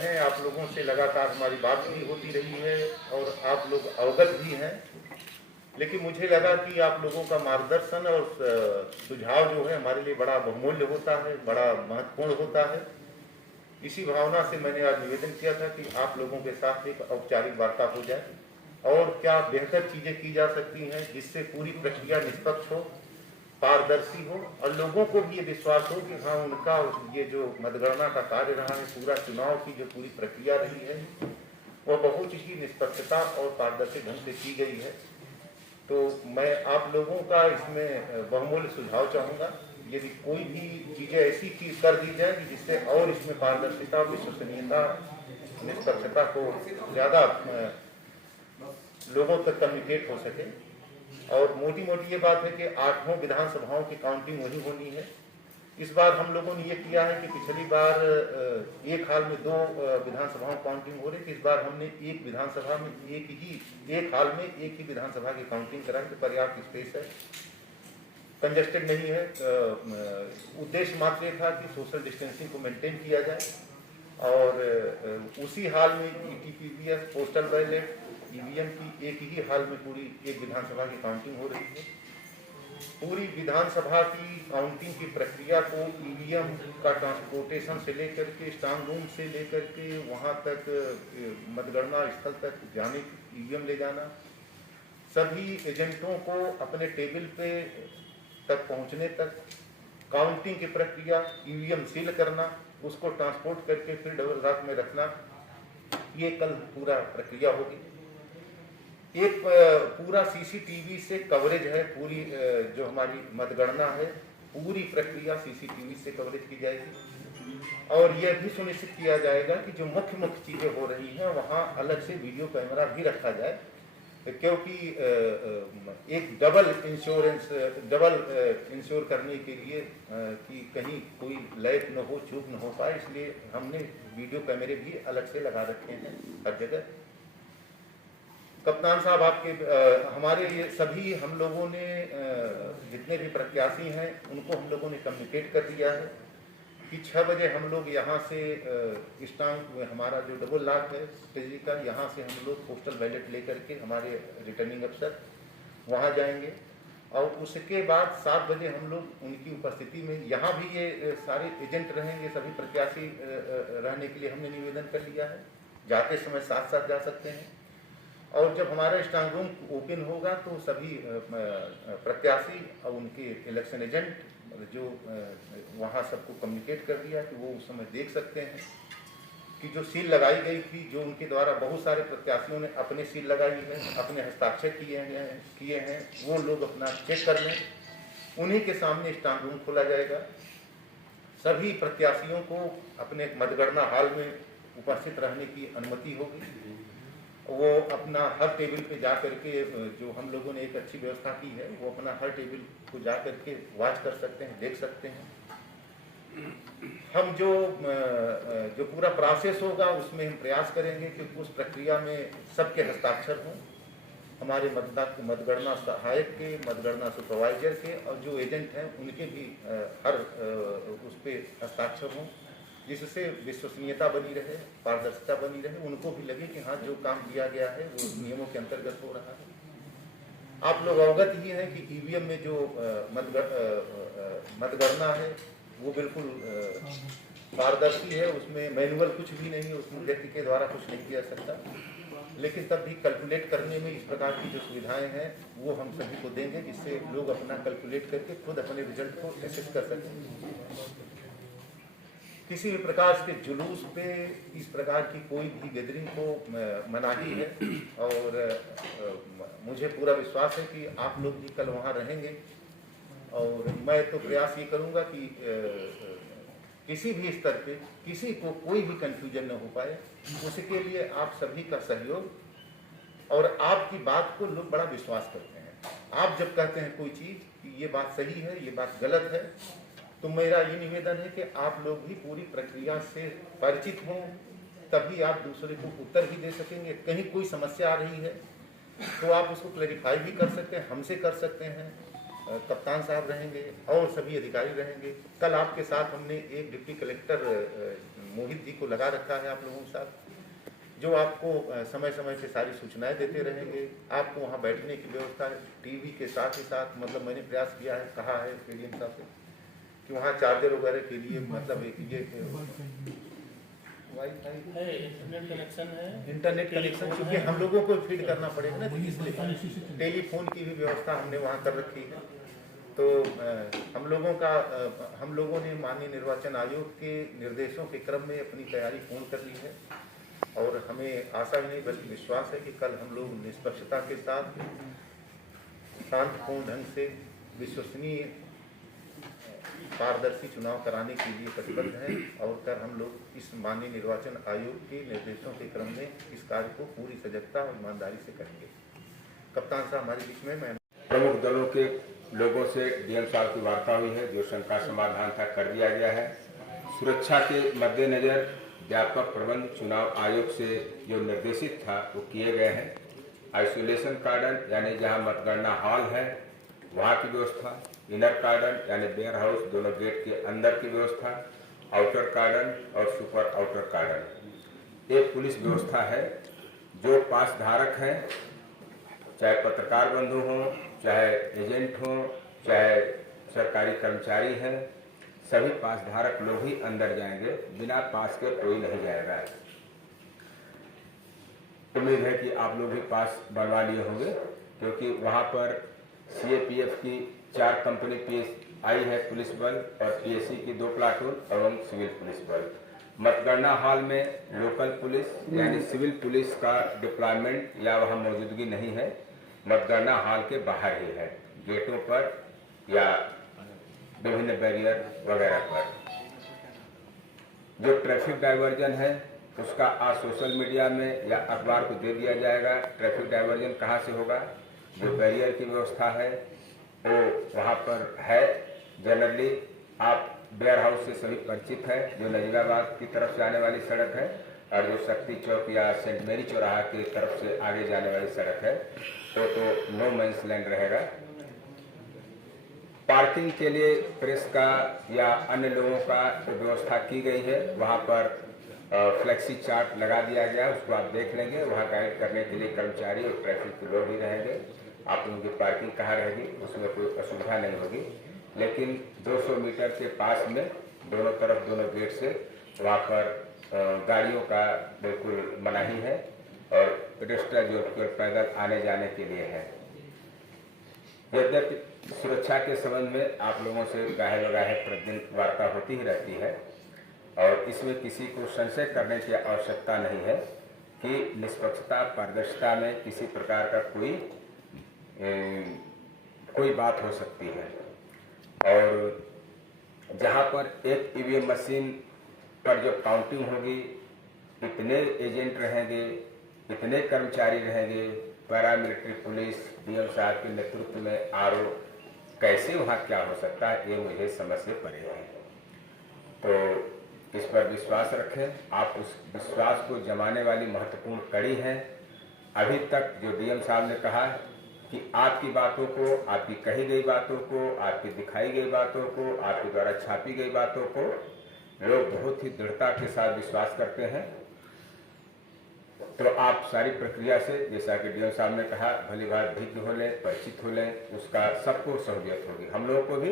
हैं, आप लोगों से लगातार हमारी बात भी होती रही है और आप लोग अवगत भी हैं, लेकिन मुझे लगा कि आप लोगों का मार्गदर्शन और सुझाव जो है हमारे लिए बड़ा बहुमूल्य होता है, बड़ा महत्वपूर्ण होता है। इसी भावना से मैंने आज निवेदन किया था कि आप लोगों के साथ एक औपचारिक वार्ता हो जाए और क्या बेहतर चीज़ें की जा सकती हैं जिससे पूरी प्रक्रिया निष्पक्ष हो, पारदर्शी हो और लोगों को भी ये विश्वास हो कि हाँ, उनका ये जो मतगणना का कार्य रहा है, पूरा चुनाव की जो पूरी प्रक्रिया रही है, वह बहुत ही निष्पक्षता और पारदर्शी ढंग से की गई है। तो मैं आप लोगों का इसमें बहुमूल्य सुझाव चाहूँगा, यदि कोई भी चीज़ें ऐसी चीज कर दी जाए जिससे और इसमें पारदर्शिता, विश्वसनीयता, निष्पक्षता को ज़्यादा लोगों तक कम्युनिकेट हो सके। और मोटी मोटी ये बात है कि 8 विधानसभाओं की काउंटिंग वही होनी है। इस बार हम लोगों ने ये किया है कि पिछली बार एक हाल में 2 विधानसभाओं काउंटिंग हो रही थी। इस बार हमने एक विधानसभा में एक हाल में एक ही विधानसभा की काउंटिंग कराई, तो पर्याप्त स्पेस है, कंजस्टेड नहीं है। उद्देश्य मात्र ये था कि सोशल डिस्टेंसिंग को मेंटेन किया जाए और उसी हाल में ईटीपीपीएस, पोस्टल बैलेट, ईवीएम की एक ही हाल में पूरी एक विधानसभा की काउंटिंग हो रही है। पूरी विधानसभा की काउंटिंग की प्रक्रिया को ईवीएम का ट्रांसपोर्टेशन से लेकर के, स्ट्रांग रूम से लेकर के वहाँ तक मतगणना स्थल तक जाने, ईवीएम ले जाना, सभी एजेंटों को अपने टेबल पे तक पहुँचने तक, काउंटिंग की प्रक्रिया, ईवीएम सील करना, उसको ट्रांसपोर्ट करके फिर डबल रॉक में रखना, ये कल पूरा प्रक्रिया होगी। एक पूरा सीसीटीवी से कवरेज है, पूरी जो हमारी मतगणना है पूरी प्रक्रिया सीसीटीवी से कवरेज की जाएगी और यह भी सुनिश्चित किया जाएगा कि जो मुख्य चीज़ें हो रही हैं वहाँ अलग से वीडियो कैमरा भी रखा जाए, क्योंकि एक डबल इंश्योर करने के लिए कि कहीं कोई लैग न हो, चूक न हो पाए, इसलिए हमने वीडियो कैमरे भी अलग से लगा रखे हैं हर जगह। कप्तान साहब, आपके हमारे लिए सभी हम लोगों ने जितने भी प्रत्याशी हैं उनको हम लोगों ने कम्युनिकेट कर दिया है कि 6 बजे हम लोग यहाँ से स्टांग, हमारा जो डबल लॉक है फिजिकल, यहाँ से हम लोग पोस्टल बैलेट लेकर के हमारे रिटर्निंग अफसर वहाँ जाएंगे और उसके बाद 7 बजे हम लोग उनकी उपस्थिति में, यहाँ भी ये सारे एजेंट रहेंगे, सभी प्रत्याशी रहने के लिए हमने निवेदन कर लिया है, जाते समय साथ साथ जा सकते हैं। और जब हमारा स्ट्रांग रूम ओपन होगा तो सभी प्रत्याशी और उनके इलेक्शन एजेंट जो वहाँ सबको कम्युनिकेट कर दिया कि वो उस समय देख सकते हैं कि जो सील लगाई गई थी, जो उनके द्वारा बहुत सारे प्रत्याशियों ने अपने सील लगाई है, अपने हस्ताक्षर किए हैं, वो लोग अपना चेक कर लें। उन्हीं के सामने स्ट्रांग रूम खोला जाएगा। सभी प्रत्याशियों को अपने मतगणना हॉल में उपस्थित रहने की अनुमति होगी। वो अपना हर टेबल पे जा करके, जो हम लोगों ने एक अच्छी व्यवस्था की है, वो अपना हर टेबल को जा करके वॉच कर सकते हैं, देख सकते हैं। हम जो पूरा प्रोसेस होगा उसमें हम प्रयास करेंगे कि उस प्रक्रिया में सबके हस्ताक्षर हों, हमारे मतगणना सहायक के, मतगणना सुपरवाइजर के और जो एजेंट हैं उनके भी हर उस पर हस्ताक्षर हों, जिससे विश्वसनीयता बनी रहे, पारदर्शिता बनी रहे, उनको भी लगे कि हाँ, जो काम किया गया है वो नियमों के अंतर्गत हो रहा है। आप लोग अवगत ही हैं कि ईवीएम में जो मतगणना है वो बिल्कुल पारदर्शी है, उसमें मैनुअल कुछ भी नहीं है, उसमें व्यक्ति के द्वारा कुछ नहीं किया सकता, लेकिन तब भी कैलकुलेट करने में इस प्रकार की जो सुविधाएं हैं वो हम सभी को देंगे, जिससे लोग अपना कैलकुलेट करके खुद अपने रिजल्ट को एसेस कर सकें। किसी भी प्रकार के जुलूस पे इस प्रकार की कोई भी गैदरिंग को मनाही है और मुझे पूरा विश्वास है कि आप लोग भी कल वहाँ रहेंगे और मैं तो प्रयास ये करूँगा कि किसी भी स्तर पे किसी को कोई भी कन्फ्यूजन न हो पाए, उसके लिए आप सभी का सहयोग और आपकी बात को लोग बड़ा विश्वास करते हैं। आप जब कहते हैं कोई चीज़ कि ये बात सही है, ये बात गलत है, तो मेरा ये निवेदन है कि आप लोग भी पूरी प्रक्रिया से परिचित हों, तभी आप दूसरे को उत्तर भी दे सकेंगे। कहीं कोई समस्या आ रही है तो आप उसको क्लैरिफाई भी कर सकते हैं, हमसे कर सकते हैं कप्तान साहब रहेंगे और सभी अधिकारी रहेंगे। कल आपके साथ हमने एक डिप्टी कलेक्टर मोहित जी को लगा रखा है आप लोगों के साथ, जो आपको समय समय पे सारी सूचनाएं देते रहेंगे। आपको वहाँ बैठने की व्यवस्था है, टीवी के साथ ही साथ मतलब मैंने प्रयास किया है, कहा है एडीएम साहब से कि वहाँ चार्जर वगैरह के लिए मतलब ये वाईफाई इंटरनेट कनेक्शन क्योंकि हम लोगों को फीड करना पड़ेगा ना, तो इसलिए टेलीफोन की भी व्यवस्था हमने वहाँ कर रखी है। तो हम लोगों ने माननीय निर्वाचन आयोग के निर्देशों के क्रम में अपनी तैयारी पूर्ण कर ली है और हमें आशा ही नहीं बल्कि विश्वास है कि कल हम लोग निष्पक्षता के साथ शांतिपूर्ण ढंग से विश्वसनीय पारदर्शी चुनाव कराने के लिए प्रतिबद्ध हैं और कर हम लोग इस माननीय निर्वाचन आयोग के निर्देशों के क्रम में इस कार्य को पूरी सजगता और ईमानदारी से करेंगे। कप्तान साहब हमारे बीच में मैं प्रमुख दलों के लोगों से डीएम साहब की वार्ता हुई है, जो शंका समाधान था कर दिया गया है। सुरक्षा के मद्देनजर व्यापक प्रबंध चुनाव आयोग से जो निर्देशित था वो किए गए हैं। आइसोलेशन कार्डन यानी जहां मतगणना हॉल है वहां की व्यवस्था, इनर कार्डन यानी वेयर हाउस दोनों गेट के अंदर की व्यवस्था, आउटर कार्डन और सुपर आउटर कार्डन, एक पुलिस व्यवस्था है। जो पास धारक हैं, चाहे पत्रकार बंधु हों, चाहे एजेंट हों, चाहे सरकारी कर्मचारी हैं, सभी पास धारक लोग ही अंदर जाएंगे, बिना पास के कोई नहीं जाएगा। उम्मीद है कि आप लोग भी पास बनवा लिए होंगे, क्योंकि वहां पर सीएपीएफ की 4 कंपनी पीएस आई है पुलिस बल और पीएससी की 2 प्लाटून एवं सिविल पुलिस बल। मतगणना हॉल में लोकल पुलिस यानी सिविल पुलिस का डिप्लॉयमेंट या वहां मौजूदगी नहीं है, मतगणना हॉल के बाहर ही है, गेटों पर या विभिन्न बैरियर वगैरह पर। जो ट्रैफिक डायवर्जन है उसका आज सोशल मीडिया में या अखबार को दे दिया जाएगा। ट्रैफिक डायवर्जन कहाँ से होगा, जो बैरियर की व्यवस्था है वो वहाँ पर है। जनरली आप वेयर हाउस से सभी परिचित है, जो नजीराबाद की तरफ से आने वाली सड़क है और जो शक्ति चौक या सेंट मेरी चौराहा की तरफ से आगे जाने वाली सड़क है तो नो मैंस लैंड रहेगा। पार्किंग के लिए प्रेस का या अन्य लोगों का व्यवस्था की गई है, वहाँ पर फ्लेक्सी चार्ट लगा दिया गया, उसको आप देख लेंगे। वहाँ गाइड करने के लिए कर्मचारी और ट्रैफिक के लोग ही रहेंगे। आप लोगों की पार्किंग कहाँ रहेगी उसमें कोई असुविधा नहीं होगी, लेकिन 200 मीटर के पास में दोनों तरफ दोनों गेट से वहाँ पर गाड़ियों का बिल्कुल मनाही है और पेडेस्ट्रियन जो पैदल आने जाने के लिए है। यद्यपि सुरक्षा के संबंध में आप लोगों से गाहे बगाहे प्रतिदिन वार्ता होती ही रहती है और इसमें किसी को संशय करने की आवश्यकता नहीं है कि निष्पक्षता पारदर्शिता में किसी प्रकार का कोई बात हो सकती है। और जहाँ पर एक ईवीएम मशीन पर जो काउंटिंग होगी, इतने एजेंट रहेंगे, इतने कर्मचारी रहेंगे, पैरामिलिट्री पुलिस डीएम साहब के नेतृत्व में आरओ, कैसे वहाँ क्या हो सकता है ये मुझे समझ से परे है। तो इस पर विश्वास रखें। आप उस विश्वास को जमाने वाली महत्वपूर्ण कड़ी है। अभी तक जो डीएम साहब ने कहा कि आपकी बातों को, आपकी कही गई बातों को, आपकी दिखाई गई बातों को, आपके द्वारा छापी गई बातों को लोग बहुत ही दृढ़ता के साथ विश्वास करते हैं। तो आप सारी प्रक्रिया से, जैसा कि डीएम साहब ने कहा, भली बात भिज्ञ हो लें, परिचित हो लें, उसका सबको सहूलियत होगी, हम लोगों को भी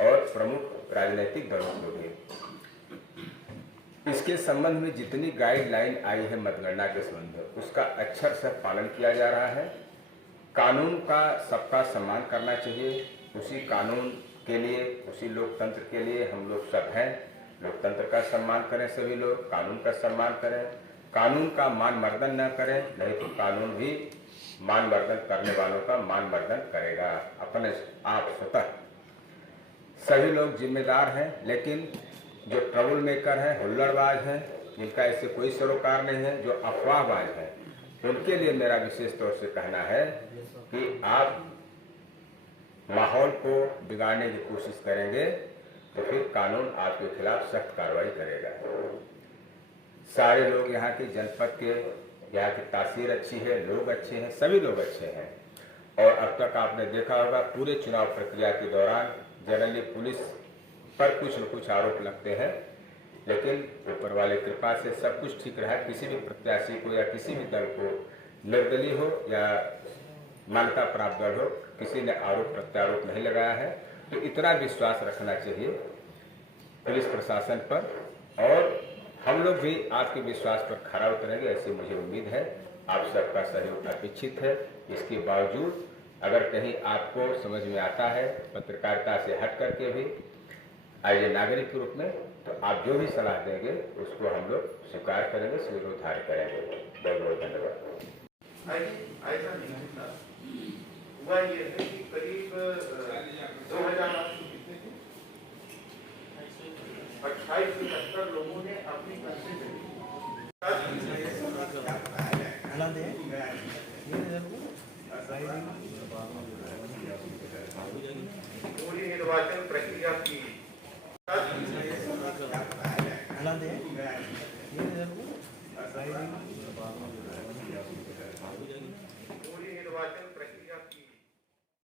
और प्रमुख राजनीतिक दलों को भी। इसके संबंध में जितनी गाइडलाइन आई है मतगणना के संबंध में, उसका अक्षर से पालन किया जा रहा है। कानून का सबका सम्मान करना चाहिए। उसी कानून के लिए, उसी लोकतंत्र के लिए हम लोग सब हैं। लोकतंत्र का सम्मान करें, सभी लोग कानून का सम्मान करें, कानून का मान मर्दन न करें, नहीं तो कानून भी मान मर्दन करने वालों का मान मर्दन करेगा। अपने आप स्वतः सभी लोग जिम्मेदार हैं, लेकिन जो ट्रबल मेकर हैं, हुल्लड़बाज हैं, जिनका इससे कोई सरोकार नहीं है, जो अफवाहबाज हैं, उनके लिए मेरा विशेष तौर से कहना है कि आप माहौल को बिगाड़ने की कोशिश करेंगे तो फिर कानून आपके खिलाफ सख्त कार्रवाई करेगा। सारे लोग यहाँ के जनपद के, यहाँ की तासीर अच्छी है, लोग अच्छे हैं, सभी लोग अच्छे हैं और अब तक आपने देखा होगा पूरे चुनाव प्रक्रिया के दौरान जनरली पुलिस पर कुछ न कुछ आरोप लगते हैं, लेकिन ऊपर वाले कृपा से सब कुछ ठीक रहा। किसी भी प्रत्याशी को या किसी भी दल को, निर्दलीय हो या मान्यता प्राप्त दल हो, किसी ने आरोप प्रत्यारोप नहीं लगाया है। तो इतना विश्वास रखना चाहिए पुलिस प्रशासन पर, और हम लोग भी आपके विश्वास पर खरा उतरेंगे, ऐसी मुझे उम्मीद है। आप सबका सहयोग अपेक्षित है। इसके बावजूद अगर कहीं आपको समझ में आता है पत्रकारिता से हट करके भी एज ए नागरिक के रूप में, तो आप जो भी सलाह देंगे उसको हम लोग स्वीकार करेंगे, स्वीकार करेंगे। बहुत बहुत धन्यवाद। ऐसा नहीं था, हुआ ये है कि करीब 28-70 लोगों ने अपनी पूरी निर्वाचन प्रक्रिया की पूरी निर्वाचन